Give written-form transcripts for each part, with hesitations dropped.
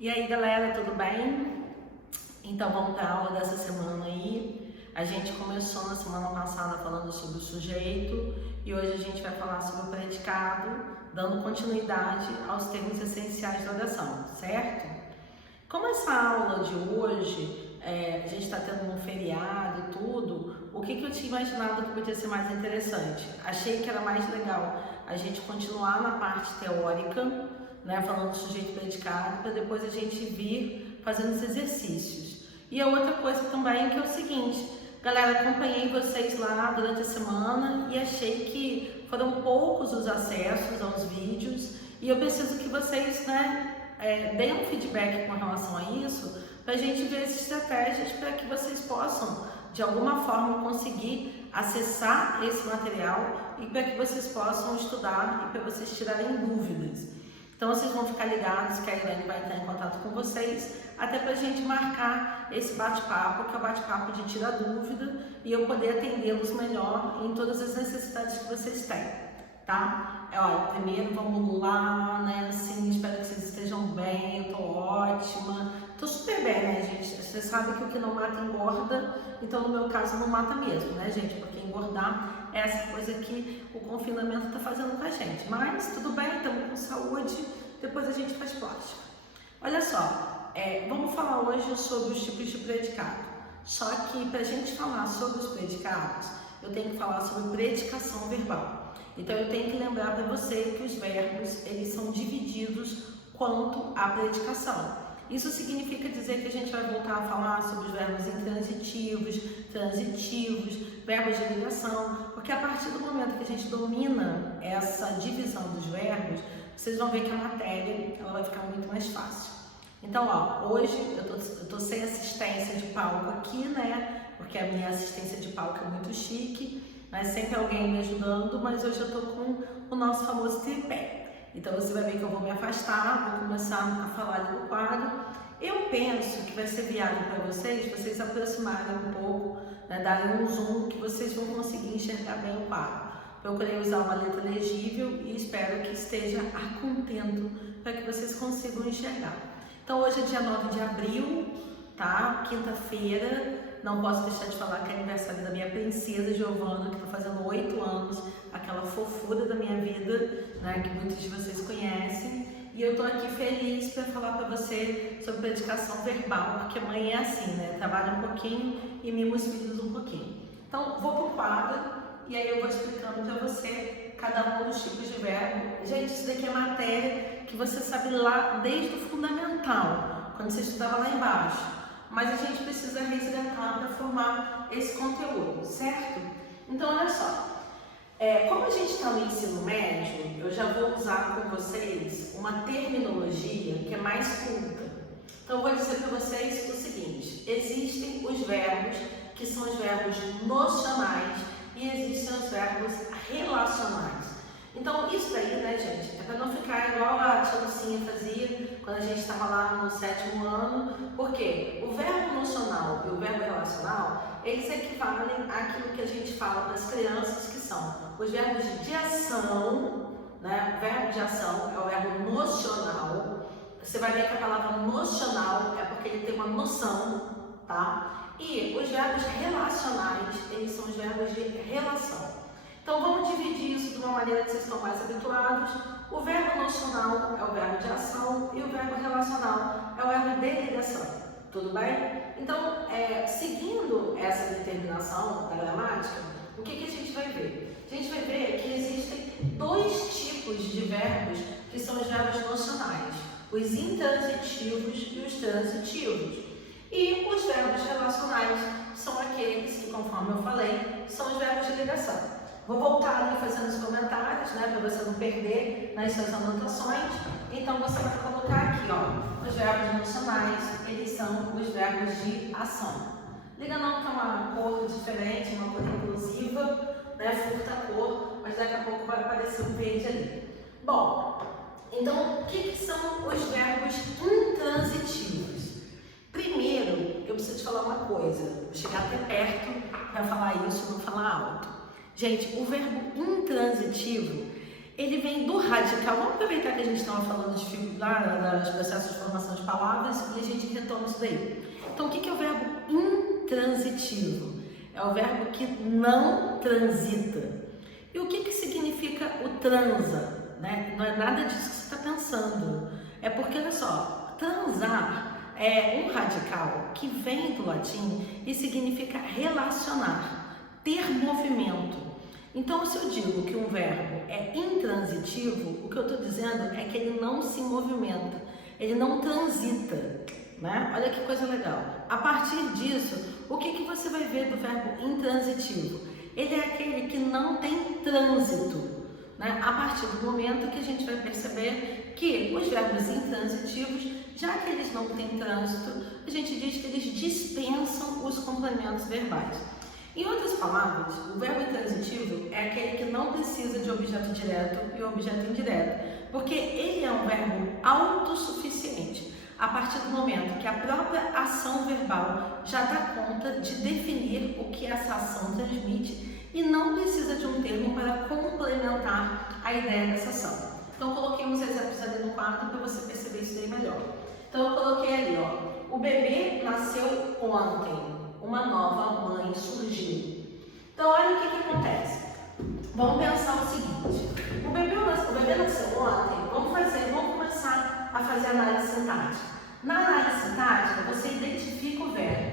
E aí, galera, tudo bem? Então vamos para a aula dessa semana aí. A gente começou na semana passada falando sobre o sujeito e hoje a gente vai falar sobre o predicado, dando continuidade aos termos essenciais da oração, certo? Como essa aula de hoje, a gente está tendo um feriado e tudo, o que eu tinha imaginado que podia ser mais interessante? Achei que era mais legal a gente continuar na parte teórica, né, falando do sujeito predicado, para depois a gente vir fazendo os exercícios. E a outra coisa também que é o seguinte, galera, acompanhei vocês lá durante a semana e achei que foram poucos os acessos aos vídeos e eu preciso que vocês, deem um feedback com relação a isso, para a gente ver as estratégias para que vocês possam, de alguma forma, conseguir acessar esse material e para que vocês possam estudar e para vocês tirarem dúvidas. Então vocês vão ficar ligados que a Irene vai entrar em contato com vocês, até para a gente marcar esse bate-papo, que é o bate-papo de tirar dúvida e eu poder atendê-los melhor em todas as necessidades que vocês têm, tá? Olha, primeiro vamos lá, né, assim, espero que vocês estejam bem, eu tô ótima, tô super bem, né, gente? Vocês sabem que o que não mata engorda, então no meu caso não mata mesmo, né, gente? Porque engordar é essa coisa que o confinamento tá fazendo com a gente, mas tudo bem, estamos com saúde, depois a gente faz plástica. Olha só, vamos falar hoje sobre os tipos de predicado, só que pra gente falar sobre os predicados, eu tenho que falar sobre predicação verbal. Então eu tenho que lembrar para você que os verbos, eles são divididos quanto à predicação. Isso significa dizer que a gente vai voltar a falar sobre os verbos intransitivos, transitivos, verbos de ligação, porque a partir do momento que a gente domina essa divisão dos verbos, vocês vão ver que a matéria ela vai ficar muito mais fácil. Então, ó, hoje eu tô sem assistência de palco aqui, né? Porque a minha assistência de palco é muito chique, mas sempre alguém me ajudando, mas hoje eu tô com o nosso famoso tripé. Então você vai ver que eu vou me afastar, vou começar a falar ali no quadro. Eu penso que vai ser viável para vocês aproximarem um pouco, né, darem um zoom, que vocês vão conseguir enxergar bem o quadro. Procurei usar uma letra legível e espero que esteja a contento para que vocês consigam enxergar. Então hoje é dia 9 de abril, tá? Quinta-feira. Não posso deixar de falar que é aniversário da minha princesa Giovana, que está fazendo 8 anos, aquela fofura da minha vida, né, que muitos de vocês conhecem. E eu tô aqui feliz para falar para você sobre predicação verbal, porque mãe é assim, né? Trabalha um pouquinho e mima os filhos um pouquinho. Então, vou pro quadro e aí eu vou explicando para você cada um dos tipos de verbo. Gente, isso daqui é matéria que você sabe lá desde o fundamental, quando você estudava lá embaixo. Mas a gente precisa resgatar para formar esse conteúdo, certo? Então, olha só. Como a gente está no ensino médio, eu já vou usar com vocês uma terminologia que é mais culta. Então, eu vou dizer para vocês o seguinte: existem os verbos que são os verbos nocionais e existem os verbos relacionais. Então, isso daí, né, gente, é para não ficar igual a tia Lucinha fazia quando a gente estava lá no 7º ano, porque o verbo nocional e o verbo relacional, eles equivalem àquilo que a gente fala para as crianças, que são os verbos de ação, né? O verbo de ação é o verbo nocional. Você vai ver que a palavra nocional é porque ele tem uma noção, tá? E os verbos relacionais, eles são os verbos de relação. Então vamos dividir isso de uma maneira que vocês estão mais habituados. O verbo nocional é o verbo de ação e o verbo relacional é o verbo de ligação. Tudo bem? Então, seguindo essa determinação da gramática, o que a gente vai ver? A gente vai ver que existem dois tipos de verbos que são os verbos nocionais, os intransitivos e os transitivos. E os verbos relacionais são aqueles que, conforme eu falei, são os verbos de ligação. Vou voltar ali fazendo os comentários, né, para você não perder nas suas anotações. Então você vai colocar aqui, ó, os verbos nocionais, eles são os verbos de ação. Liga não que é uma cor diferente, uma cor inclusiva, né, furta a cor, mas daqui a pouco vai aparecer um verde ali. Bom, então o que são os verbos intransitivos? Primeiro, eu preciso te falar uma coisa, vou chegar até perto para falar isso, não falar alto. Gente, o verbo intransitivo, ele vem do radical. Vamos aproveitar que a gente estava falando dos processos de formação de palavras e a gente retoma isso daí. Então, o que é o verbo intransitivo? É o verbo que não transita. E o que significa o transa? Né? Não é nada disso que você está pensando. É porque, olha só, transar é um radical que vem do latim e significa relacionar, ter movimento. Então, se eu digo que um verbo é intransitivo, o que eu estou dizendo é que ele não se movimenta, ele não transita, né? Olha que coisa legal. A partir disso, o que você vai ver do verbo intransitivo? Ele é aquele que não tem trânsito, né? A partir do momento que a gente vai perceber que os verbos intransitivos, já que eles não têm trânsito, a gente diz que eles dispensam os complementos verbais. Em outras palavras, o verbo intransitivo é aquele que não precisa de objeto direto e objeto indireto, porque ele é um verbo autossuficiente, a partir do momento que a própria ação verbal já dá conta de definir o que essa ação transmite e não precisa de um termo para complementar a ideia dessa ação. Então, coloquei uns exemplos ali no quadro para você perceber isso daí melhor. Então, eu coloquei ali, ó, o bebê nasceu ontem. Uma nova mãe surgiu. Então, olha o que acontece. Vamos pensar o seguinte: o bebê nasceu ontem. Vamos começar a fazer análise sintática. Na análise sintática, você identifica o verbo.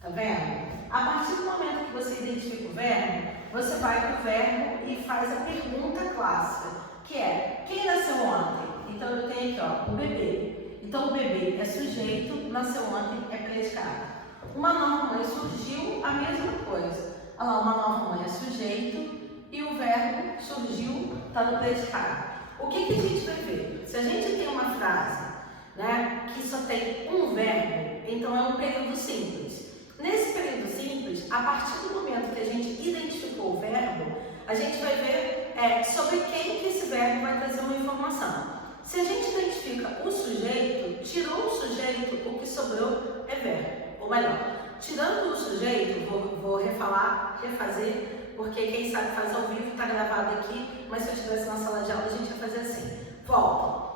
Tá vendo? A partir do momento que você identifica o verbo, você vai para o verbo e faz a pergunta clássica, que é: quem nasceu ontem? Então, eu tenho aqui, ó, o bebê. Então, o bebê é sujeito, nasceu ontem é predicado. Uma nova mãe surgiu, a mesma coisa. Olha lá, uma nova mãe é sujeito e o verbo surgiu está no predicado. O que a gente vai ver? Se a gente tem uma frase, né, que só tem um verbo, então é um período simples. Nesse período simples, a partir do momento que a gente identificou o verbo, a gente vai ver sobre quem que esse verbo vai trazer uma informação. Se a gente identifica o sujeito, tirou o sujeito, o que sobrou é verbo. Ou melhor, tirando o sujeito, vou refazer, porque quem sabe faz ao vivo, está gravado aqui, mas se eu estivesse na sala de aula, a gente ia fazer assim. Volta.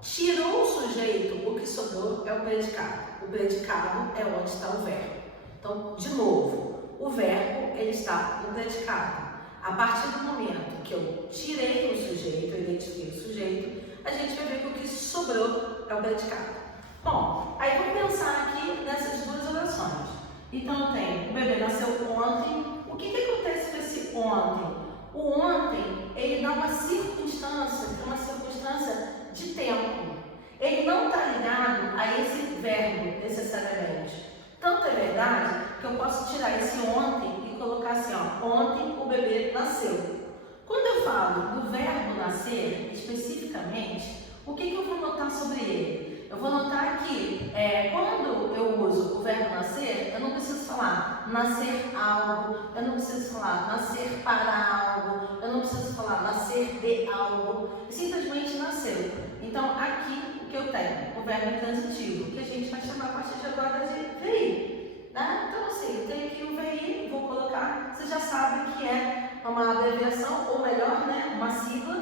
Tirou o sujeito, o que sobrou é o predicado. O predicado é onde está o verbo. Então, de novo, o verbo, ele está no predicado. A partir do momento que eu tirei o sujeito, eu identifiquei o sujeito, a gente vai ver que o que sobrou é o predicado. Bom, aí vamos pensar aqui nessas duas orações. Então, eu tenho: o bebê nasceu ontem. O que acontece com esse ontem? O ontem, ele dá uma circunstância de tempo. Ele não está ligado a esse verbo, necessariamente. Tanto é verdade que eu posso tirar esse ontem e colocar assim, ó, ontem o bebê nasceu. Quando eu falo do verbo nascer, especificamente, o que eu vou notar sobre ele? Eu vou notar que quando eu uso o verbo nascer, eu não preciso falar nascer algo, eu não preciso falar nascer para algo, eu não preciso falar nascer de algo, simplesmente nasceu. Então, aqui o que eu tenho? O verbo intransitivo, que a gente vai chamar a partir de agora de VI. Né? Então, assim, eu tenho aqui o VI, vou colocar, você já sabe que é uma abreviação, ou melhor, né, uma sigla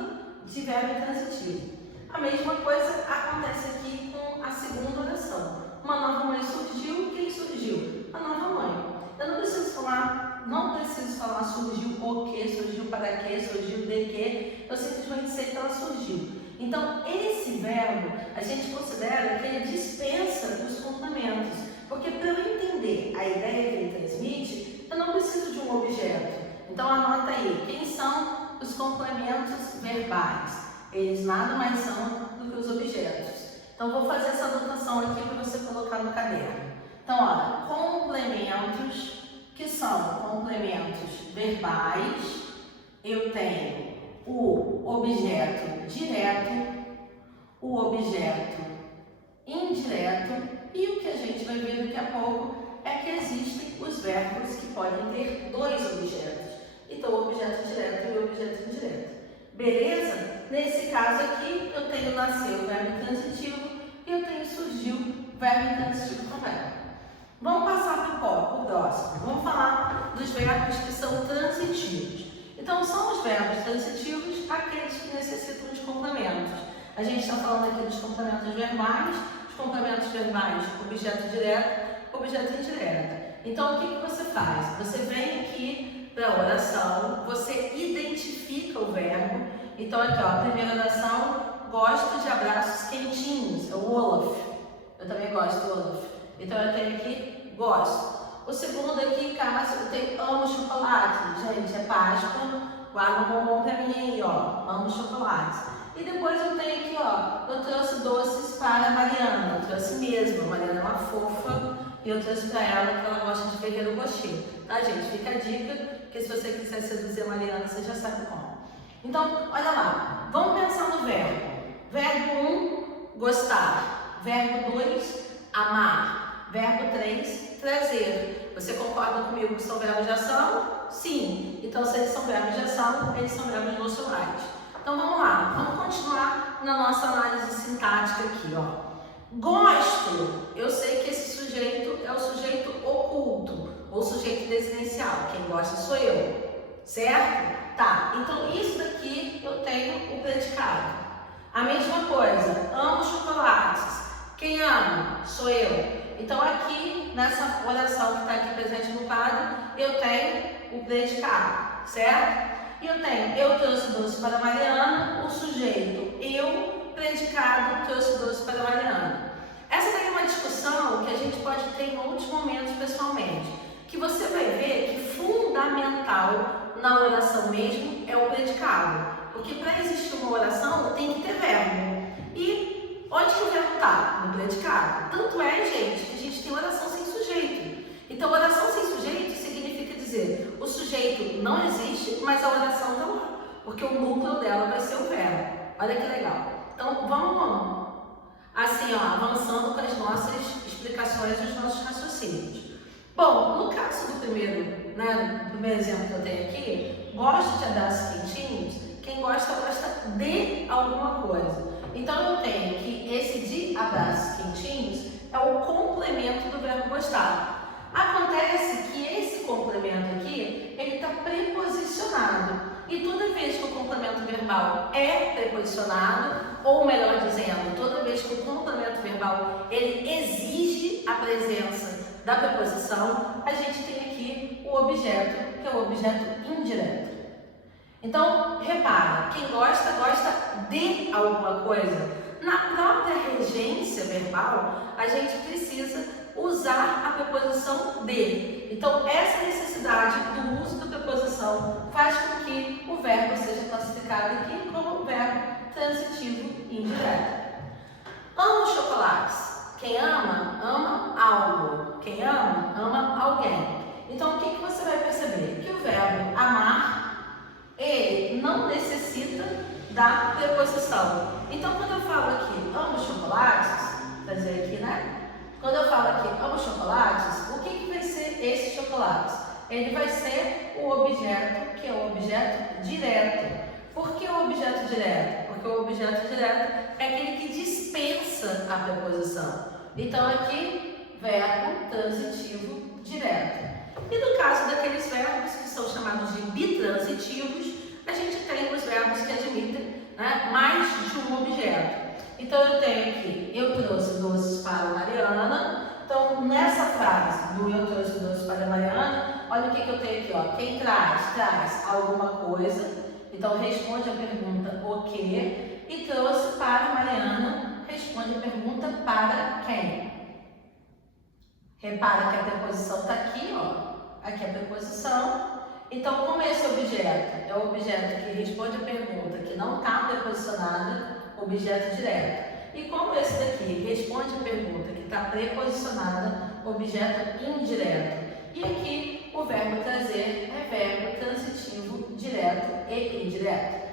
de verbo intransitivo. A mesma coisa acontece aqui com a segunda oração. Uma nova mãe surgiu. Quem surgiu? A nova mãe. Eu não preciso falar surgiu o que, surgiu para que, surgiu de que. Eu simplesmente sei que ela surgiu. Então, esse verbo, a gente considera que ele dispensa os complementos. Porque para eu entender a ideia que ele transmite, eu não preciso de um objeto. Então, anota aí. Quem são os complementos verbais? Eles nada mais são do que os objetos. Então, vou fazer essa anotação aqui para você colocar no caderno. Então, olha, complementos, que são complementos verbais, eu tenho o objeto direto, o objeto indireto, e o que a gente vai ver daqui a pouco é que existem os verbos que podem ter dois objetos. Então, o objeto direto e o objeto indireto. Beleza? Nesse caso aqui, eu tenho nasceu, verbo intransitivo, e eu tenho surgiu, verbo intransitivo também. Vamos passar para o próximo. Vamos falar dos verbos que são transitivos. Então, são os verbos transitivos aqueles aqueles que necessitam de complementos. A gente está falando aqui dos complementos verbais, objeto direto, objeto indireto. Então, o que você faz? Você vem aqui para a oração, você identifica o verbo. Então, aqui, ó, a primeira oração, gosto de abraços quentinhos, é o Olaf. Eu também gosto do Olaf. Então, eu tenho aqui, gosto. O segundo aqui, Cássio, eu tenho amo chocolate. Gente, é Páscoa, guarda um bombom pra mim aí, ó, amo chocolate. E depois eu tenho aqui, ó, eu trouxe doces para a Mariana, eu trouxe mesmo, a Mariana é uma fofa, e eu trouxe para ela que ela gosta de Ferreiro Rocher. Tá, gente? Fica a dica, que se você quiser seduzir a Mariana, você já sabe como. Então, olha lá, vamos pensar no verbo. Verbo 1, gostar. Verbo 2, amar. Verbo 3, trazer. Você concorda comigo que são verbos de ação? Sim. Então, se eles são verbos de ação, eles são verbos nocionais. Então, vamos lá. Vamos continuar na nossa análise sintática aqui, ó. Gosto. Eu sei que esse sujeito é o sujeito oculto, ou sujeito desinencial. Quem gosta sou eu. Certo? Tá. Então, isso daqui eu tenho o predicado. A mesma coisa. Amo chocolates. Quem ama? Sou eu. Então, aqui, nessa oração que está aqui presente no quadro, eu tenho o predicado, certo? E eu tenho, eu trouxe doce para a Mariana, o sujeito, eu, predicado, trouxe doce para a Mariana. Essa daí é uma discussão que a gente pode ter em outros momentos pessoalmente, que você vai ver que fundamental na oração mesmo é o predicado. Porque para existir uma oração tem que ter verbo. E onde que o verbo está? No predicado. Tanto é, gente, que a gente tem oração sem sujeito. Então, oração sem sujeito significa dizer, o sujeito não existe, mas a oração está lá. Porque o núcleo dela vai ser o verbo. Olha que legal. Então, vamos assim, ó, avançando com as nossas explicações e os nossos raciocínios. Bom, no caso do primeiro, né, do primeiro exemplo que eu tenho aqui, gosto de abraços quentinhos. Quem gosta, gosta de alguma coisa. Então, eu tenho que esse de abraços quentinhos é o complemento do verbo gostar. Acontece que esse complemento aqui, ele está preposicionado. E toda vez que o complemento verbal é preposicionado, ou melhor dizendo, toda vez que o complemento verbal ele exige a presença da preposição, a gente tem aqui o objeto, que é o objeto indireto. Então, repara, quem gosta, gosta de alguma coisa. Na própria regência verbal, a gente precisa usar a preposição de. Então, essa necessidade do uso da preposição faz com que o verbo seja classificado aqui como verbo transitivo indireto. Amo chocolates. Quem ama, ama algo. Quem ama, ama alguém. Então, o que você vai perceber? Que o verbo amar, ele não necessita da preposição. Então, quando eu falo aqui, amo chocolates, quer dizer aqui, né? Quando eu falo aqui, amo chocolates, o que vai ser esse chocolate? Ele vai ser o objeto, que é o objeto direto. Por que o objeto direto? Porque o objeto direto é aquele que dispensa a preposição. Então, aqui, verbo transitivo direto. E no caso daqueles verbos que são chamados de bitransitivos, a gente tem os verbos que admitem, né, mais de um objeto. Então, eu tenho aqui, eu trouxe doces para a Mariana. Então, nessa frase do eu trouxe doces para a Mariana, olha o que eu tenho aqui, ó. Quem traz? Traz alguma coisa. Então, responde a pergunta o quê? E trouxe para a Mariana, responde a pergunta para quem? Repara que a preposição está aqui, ó. Aqui a preposição. Então, como esse objeto é o objeto que responde a pergunta que não está preposicionada, objeto direto. E como esse daqui responde a pergunta que está preposicionada, objeto indireto. E aqui o verbo trazer é verbo transitivo direto e indireto.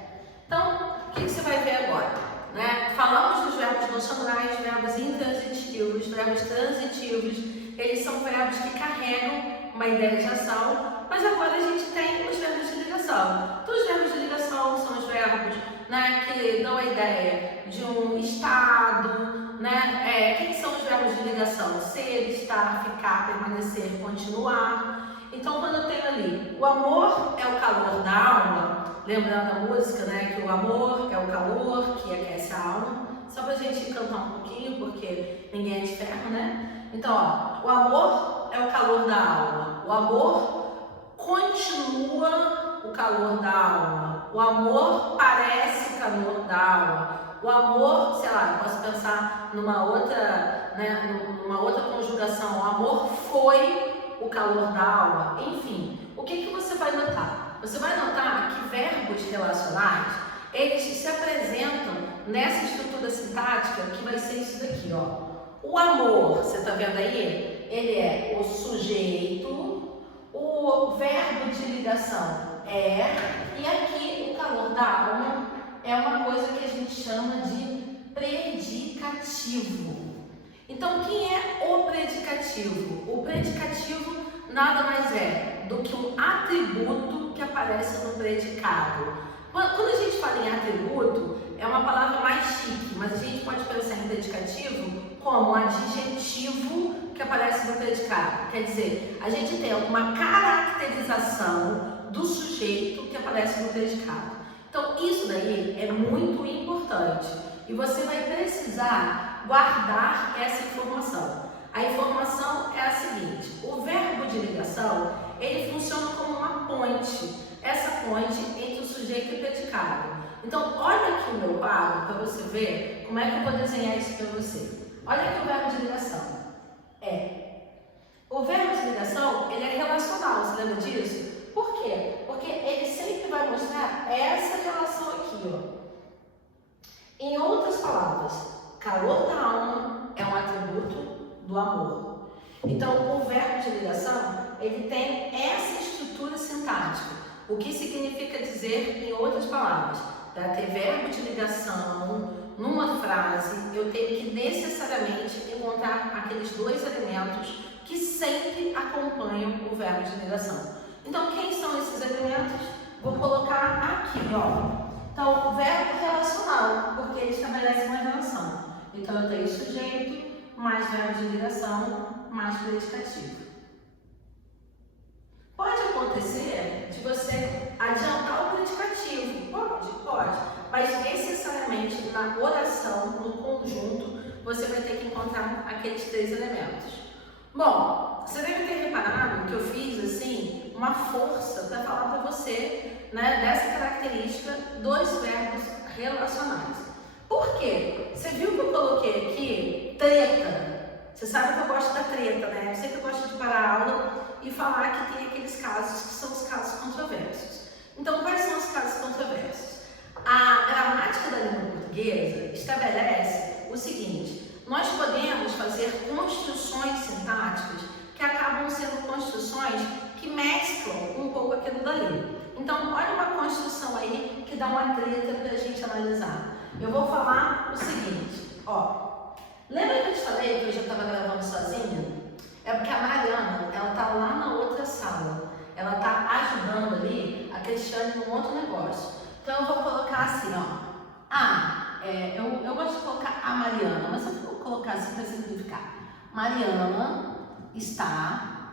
Então, o que você vai ver agora? Né? Falamos dos verbos nocionais, verbos intransitivos, verbos transitivos. Eles são verbos que carregam uma ideia de ação, mas agora a gente tem os verbos de ligação. Então, os verbos de ligação são os verbos, né, que dão a ideia de um estado, né? O que são os verbos de ligação? Ser, estar, ficar, permanecer, continuar. Então, quando eu tenho ali, o amor é o calor da alma, lembrando a música, né, que o amor é o calor que aquece a alma. Só pra gente cantar um pouquinho, porque ninguém é de ferro, né? Então, ó, o amor é o calor da alma. O amor continua o calor da alma. O amor parece o calor da alma. O amor, sei lá, eu posso pensar numa outra, né, numa outra conjugação. O amor foi o calor da alma. Enfim, o que você vai notar? Você vai notar que verbos relacionais, eles se apresentam nessa estrutura sintática que vai ser isso daqui, ó. O amor, você tá vendo aí? Ele é o sujeito, o verbo de ligação é, e aqui o calor da alma é uma coisa que a gente chama de predicativo. Então, quem é o predicativo? O predicativo nada mais é do que um atributo que aparece no predicado. Quando a gente fala em atributo, é uma palavra mais chique, mas a gente pode pensar em predicativo como um adjetivo que aparece no predicado. Quer dizer, a gente tem alguma caracterização do sujeito que aparece no predicado. Então, isso daí é muito importante e você vai precisar guardar essa informação. A informação é a seguinte: o verbo de ligação, ele funciona como uma ponte, essa ponte entre o sujeito e o predicado. Então, olha aqui o meu quadro para você ver como é que eu vou desenhar isso para você. Olha aqui o verbo de ligação. O verbo de ligação, ele é relacional, você lembra disso? Por quê? Porque ele sempre vai mostrar essa relação aqui, ó. Em outras palavras, calor da alma é um atributo do amor. Então, o verbo de ligação, ele tem essa estrutura sintática. O que significa dizer, em outras palavras, para ter verbo de ligação numa frase, eu tenho que necessariamente encontrar aqueles dois elementos que sempre acompanham o verbo de ligação. Então, quem são esses elementos? Vou colocar aqui, ó. Então, o verbo relacional, porque ele estabelece uma relação. Então, eu tenho sujeito, mais verbo de ligação, mais predicativo. Pode acontecer de você adiantar o predicativo, pode, mas necessariamente na oração, no conjunto, você vai ter que encontrar aqueles três elementos. Bom, você deve ter reparado que eu fiz assim uma força para falar para você, né, dessa característica dos verbos relacionais. Por quê? Você viu que eu coloquei aqui treta? Você sabe que eu gosto da treta, né? Eu sempre gosto de parar a aula e falar que tem aqueles casos que são os casos controversos. Então, quais são os casos controversos? A gramática da língua portuguesa estabelece o seguinte: nós podemos fazer construções sintáticas que acabam sendo construções que mesclam um pouco aquilo dali. Então, olha uma construção aí que dá uma treta para a gente analisar. Eu vou falar o seguinte, ó. Lembra que eu te falei que eu já estava gravando sozinha? É porque a Mariana, ela tá lá na outra sala. Ela tá ajudando ali a Cristiane num outro negócio. Então eu vou colocar assim, ó. Eu gosto de colocar a Mariana, mas eu vou colocar assim para simplificar. Mariana está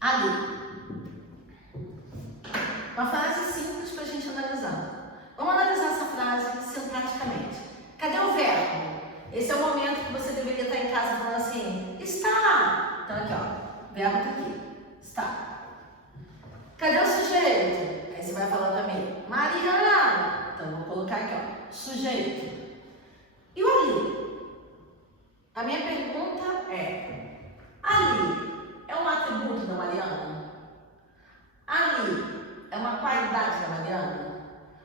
ali. Uma frase simples para a gente analisar. Vamos analisar essa frase sintaticamente. Cadê o verbo? Esse é o momento que você deveria estar em casa falando assim, está. Então aqui, ó, verbo tá aqui, está. Cadê o sujeito? Aí você vai falar para mim, Mariana. Então eu vou colocar aqui, ó, sujeito. E o ali? A minha pergunta é, ali é um atributo da Mariana? Ali é uma qualidade da Mariana?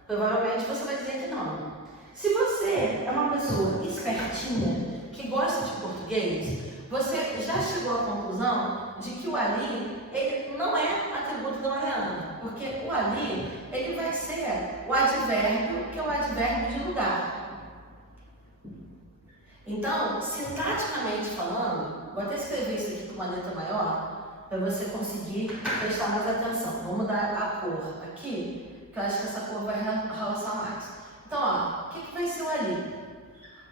Provavelmente você vai dizer que não. Se você é uma pessoa espertinha, que gosta de português, você já chegou à conclusão de que o ali, ele não é atributo da Mariana, porque o ali, ele vai ser o advérbio, que é o advérbio de lugar. Então, sintaticamente falando, vou até escrever isso aqui com uma letra maior, para você conseguir prestar mais atenção. Vou mudar a cor aqui, que eu acho que essa cor vai realçar mais. Então, ó, o que vai ser o ali?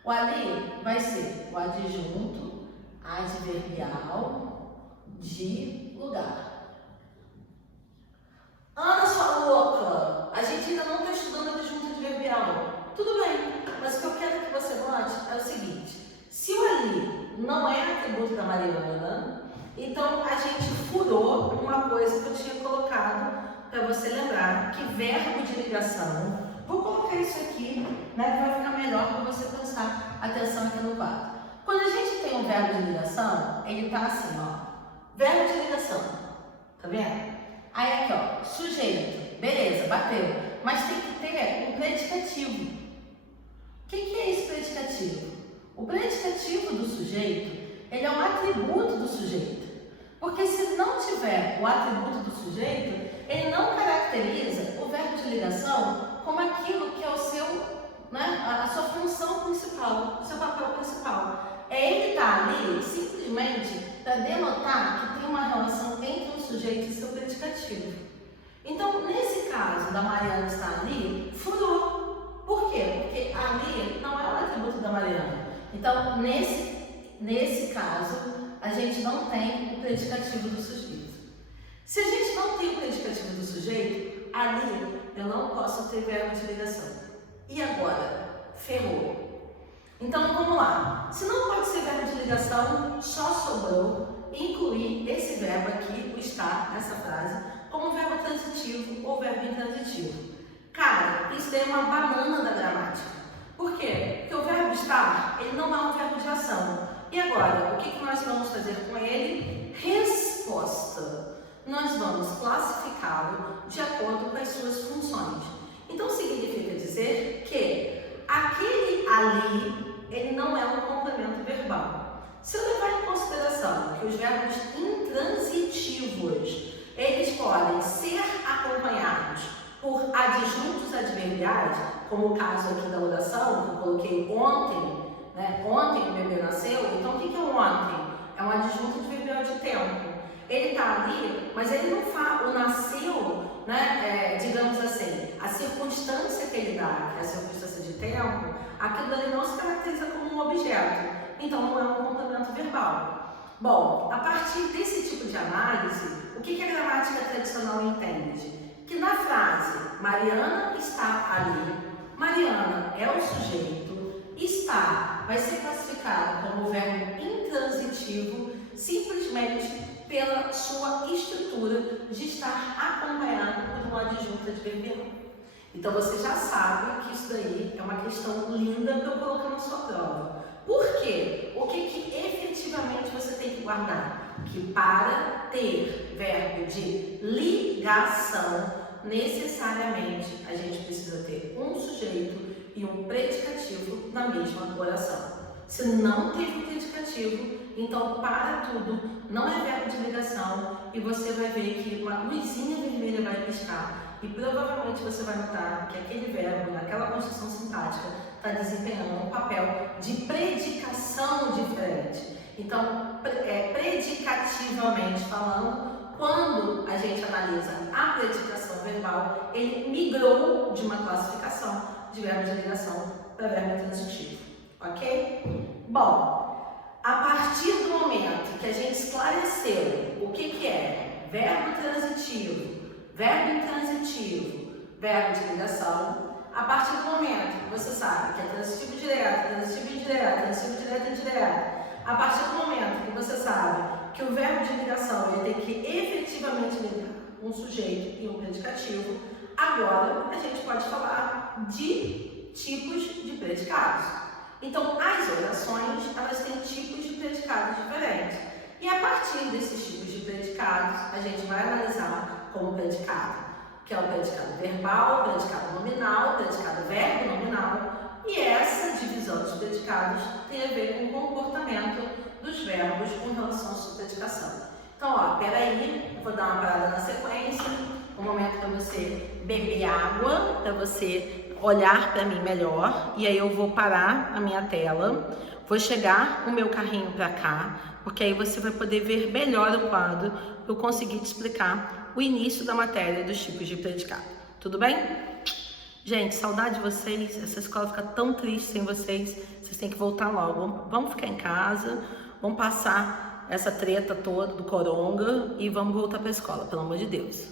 O ali vai ser o adjunto adverbial de lugar. Ana, sua louca! a gente ainda não está estudando a disjunta adverbial. Tudo bem, mas o que eu quero que você note é o seguinte: se o ali não é atributo da Mariana, então a gente furou uma coisa que eu tinha colocado para você lembrar, que verbo de ligação. Vou colocar isso aqui, né, que vai ficar melhor para você prestar atenção aqui no quadro. Quando a gente tem um verbo de ligação, ele tá assim, ó. Verbo de ligação, tá vendo? Aí aqui, ó, sujeito, beleza, bateu. Mas tem que ter um predicativo. O que é esse predicativo? O predicativo do sujeito, ele é um atributo do sujeito. Porque se não tiver o atributo do sujeito, ele não caracteriza o verbo de ligação como aquilo que é o seu, né, a sua função principal, o seu papel principal. É ele estar ali simplesmente para denotar que tem uma relação entre o sujeito e seu predicativo. Então, nesse caso da Mariana estar ali, furou. Por quê? Porque ali não é um atributo da Mariana. Então, nesse caso, a gente não tem o predicativo do sujeito. Se a gente não tem o predicativo do sujeito, ali eu não posso ter verbo de ligação. E agora? Ferrou. Então vamos lá. Se não pode ser verbo de ligação, só sobrou incluir esse verbo aqui, o estar, nessa frase, como verbo transitivo ou verbo intransitivo. Cara, isso daí é uma banana da gramática. Por quê? Porque o verbo estar, ele não é um verbo de ação. E agora, o que nós vamos fazer com ele? Resposta. Nós vamos classificá-lo de acordo com as suas funções. Então significa dizer que aquele ali, ele não é um complemento verbal. Se eu levar em consideração que os verbos intransitivos, eles podem ser acompanhados por adjuntos adverbiais, como o caso aqui da oração, que eu coloquei ontem, né? Ontem o bebê nasceu. Então o que é o ontem? É um adjunto adverbial de tempo. Ele está ali, mas ele não fala, o nasceu, né, digamos assim, a circunstância que ele dá, que é a circunstância de tempo, aquilo ali não se caracteriza como um objeto, então não é um complemento verbal. Bom, a partir desse tipo de análise, o que a gramática tradicional entende? Que na frase, Mariana está ali, Mariana é o sujeito, está vai ser classificado como verbo intransitivo, simplesmente pela sua estrutura de estar acompanhado por um adjunto adverbial. Então você já sabe que isso daí é uma questão linda para eu colocar na sua prova. Por quê? O que efetivamente você tem que guardar? Que para ter verbo de ligação, necessariamente a gente precisa ter um sujeito e um predicativo na mesma oração. Se não teve um predicativo, então para tudo, não é verbo de ligação e você vai ver que uma luzinha vermelha vai piscar e provavelmente você vai notar que aquele verbo, naquela construção sintática, está desempenhando um papel de predicação diferente. Então, predicativamente falando, quando a gente analisa a predicação verbal, ele migrou de uma classificação de verbo de ligação para verbo transitivo, ok? Bom, a partir do momento que a gente esclareceu o que é verbo transitivo, verbo intransitivo, verbo de ligação, a partir do momento que você sabe que é transitivo direto, transitivo indireto, transitivo direto e indireto, a partir do momento que você sabe que o verbo de ligação ele tem que efetivamente ligar um sujeito e um predicativo, agora a gente pode falar de tipos de predicados. Então, as orações, elas têm tipos de predicados diferentes. E a partir desses tipos de predicados, a gente vai analisar como predicado, que é o predicado verbal, o predicado nominal, o predicado verbo nominal. E essa divisão dos predicados tem a ver com o comportamento dos verbos em relação à sua predicação. Então, ó, peraí, eu vou dar uma parada na sequência, um momento para você beber água, para você olhar para mim melhor, e aí eu vou parar a minha tela, vou chegar o meu carrinho para cá, porque aí você vai poder ver melhor o quadro para eu conseguir te explicar o início da matéria dos tipos de predicado. Tudo bem? Gente, saudade de vocês, essa escola fica tão triste sem vocês, vocês têm que voltar logo. Vamos ficar em casa, vamos passar essa treta toda do coronga e vamos voltar para a escola, pelo amor de Deus.